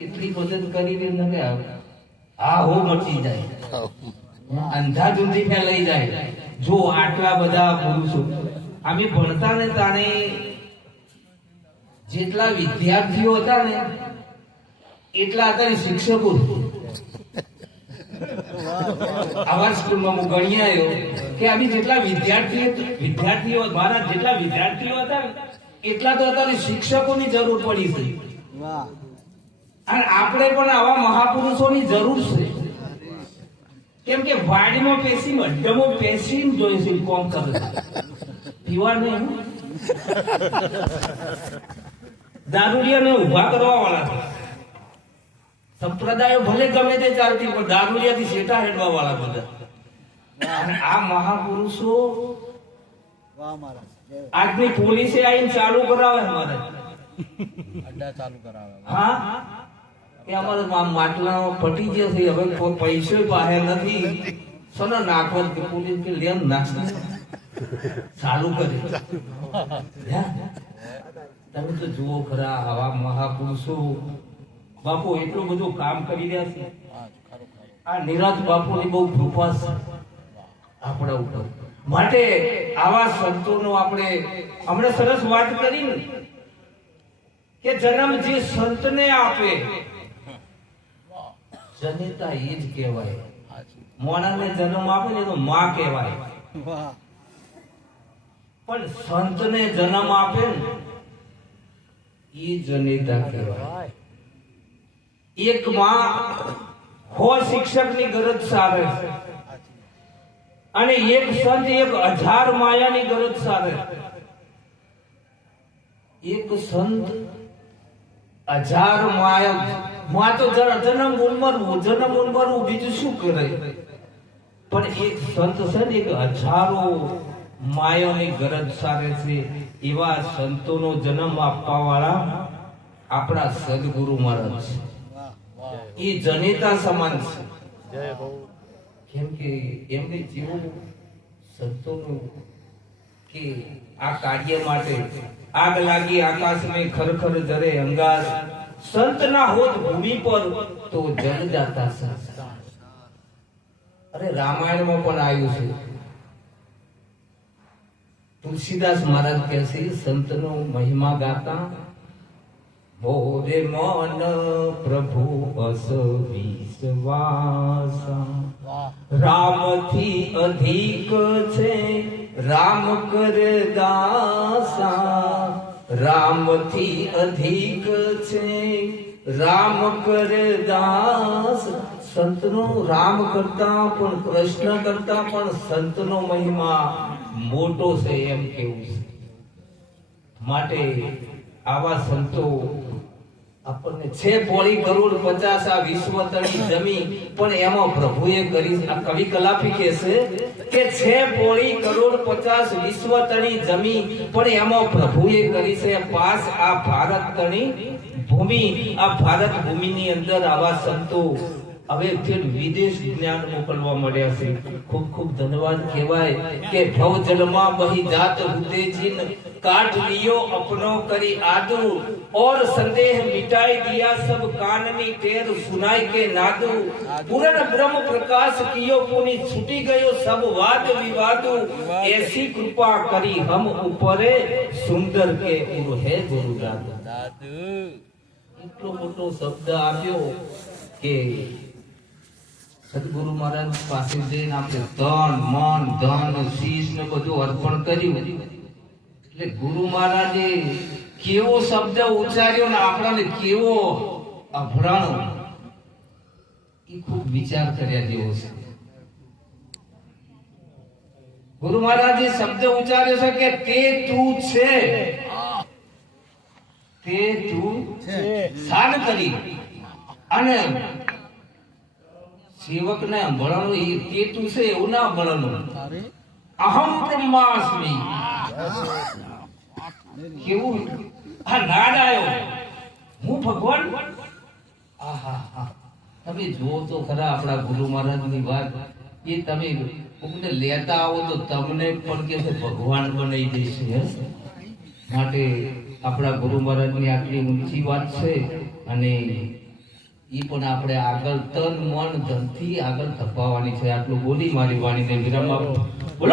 એટલી મદદ કરી ને આ હો મચી જાય. અંધાધૂંધી ફેલાઈ જાય. જો આટલા બધા પુરુષો અમે ભણતા ને તાણે જેટલા વિદ્યાર્થીઓ હતા ને, એટલા હતા ને શિક્ષકો આવા સ્કૂલમાં હું ગણી આવ્યો કે અમે જેટલા વિદ્યાર્થીઓ વિદ્યાર્થીઓ મારા જેટલા વિદ્યાર્થીઓ હતા એટલા તો હતા ને શિક્ષકોની જરૂર પડી હતી અને આપણે પણ આવા મહાપુરુષોની જરૂર છે. કેમ કે વાડીમાં પેસી અડ્ડમો પેસી જોઈએ છે કોમ કરે પીવા નહીં દારૂડિયાને ઊભા કરવા વાળા સંપ્રદાયો ભલે ગમે તે ચાલતી પણ દારૂડિયાથી શેઠા હેડવા વાળા બધા. અને આ મહાપુરુષો આજની પોલીસે આવીને ચાલુ કરાવે અમારે. અડ્ડા ચાલુ કરાવે. હા? કે અમારે મા- માટલા પટી જશે હવે પૈસો પાસે નથી. સોને નાખો પોલીસ કે લેમ નાખશે. ચાલુ કરે. તમે તો જુઓ ખરા, આવા મહાપુરુષો. બાપુ, એટલું બધું કામ કરી રહ્યા છે. આ નિરાજ બાપુની બહુ કૃપા છે આપણા ઉપર. માટે આવા સંતોનો આપણે, હમણાં સરસ વાત કરી ને કે જન્મ જે સંતને આપે જનેતા એ જ કહેવાય. મોણાને જન્મ આપે ને તો માં કહેવાય. પણ સંતને જન્મ આપે ને એ જનેતા કહેવાય. એક માં હો શિક્ષકની ગરજ સારે અને એક સંત એક હજાર માયાની ગરજ સારે એક સંત હજાર માયા માં તો જન- જન્મ ઉંમરવું જન્મ ઉંમરવું બીજું શું કરે? પણ એક સંત છે ને એક હજારો માયાની ગરજ સારે છે, એવા સંતોનો જન્મ આપવા વાળા આપણા સદગુરુ મહારાજ. છે એ જનેતા સમાન છે. કેમ કે એમને જીવન સંતોનું કે આ કાર્ય માટે આગ લાગી આકાશમાં ખરખર જરે અંગાર સંત ના હોત ભૂમિ પર તો જન જાતા સંસાર અરે રામાયણમાં પણ આવ્યું છે. તુલસીદાસ મહારાજ કહે છે, સંતનો મહિમા ગાતા મોરે મન પ્રભુ અસ વિશ્વાસ. રામ રામથી અધિક છે, રામ કર દાસા. રામથી અધિક છે. રામ કરે દાસ, સંતનો રામ કરતા પણ, કૃષ્ણ કરતા પણ સંતનો મહિમા મોટો છે એમ કેવું છે. માટે આવા સંતો આપણને છે પોળી કરોડ પચાસ આ વિશ્વ તળી જમી પણ એમાં પ્રભુએ કરી આ કવિ કલાપી કે છે કે છે પોળી કરોડ પચાસ વિશ્વ તળી જમી પણ એમાં પ્રભુએ કરી છે પાસ આ ભારત તણી ભૂમિ, આ ભારત ભૂમિની અંદર આવા સંતો હવે ફેર વિદેશ જ્ઞાન મોકલવા મળ્યા છે ખૂબ ખૂબ ધન્યવાદ કહેવાય કે ભવ જલમાં બહી જાત હુતે જીન કાઢ લિયો અપનો કરી આદુ ઓર સંદેહ મિટાઈ દિયા સબ કાનની ટેર સુનાઈ કે નાદુ પૂર્ણ બ્રહ્મ પ્રકાશ કિયો પુની છૂટી ગયો સબ વાદ વિવાદુ એસી કૃપા કરી હમ ઉપરે સુંદર કે ગુરુ હે ગુરુ દાદુ એટલો મોટો શબ્દ આપ્યો કે સદગુરુ મહારાજ પાસે જઈને આપણે તન મન ધન શીશ ને બધું અર્પણ કર્યું. એટલે ગુરુ મહારાજે કેવો શબ્દ ઉચ્ચાર્યો ને આપણાને કેવો અભડાણો એ ખૂબ વિચાર કર્યા જેવો છે. ગુરુ મહારાજે શબ્દ ઉચ્ચાર્યો છે કે તે તું છે. તે તું છે. સાન કરી અને સેવક ને ભણવાનું એ તેતું છે એવું ના ભણવાનું. અહમ બ્રહ્માસ્મિ. કેવું? આ નાદ આવ્યો હું ભગવાન? આહા તમે જુઓ તો ખરા આપણા ગુરુ મહારાજની વાત. એ તમે કોકને લેતા આવો તો તમને પણ કે ભગવાન બનાવી દેશે? માટે આપણા ગુરુ મહારાજની આટલી ઊંચી વાત છે અને ઈ પણ આપણે આગળ તન મન ધનથી આગળ ધપાવવાની છે. આટલું બોલી મારી વાણીને વિરામ આપું.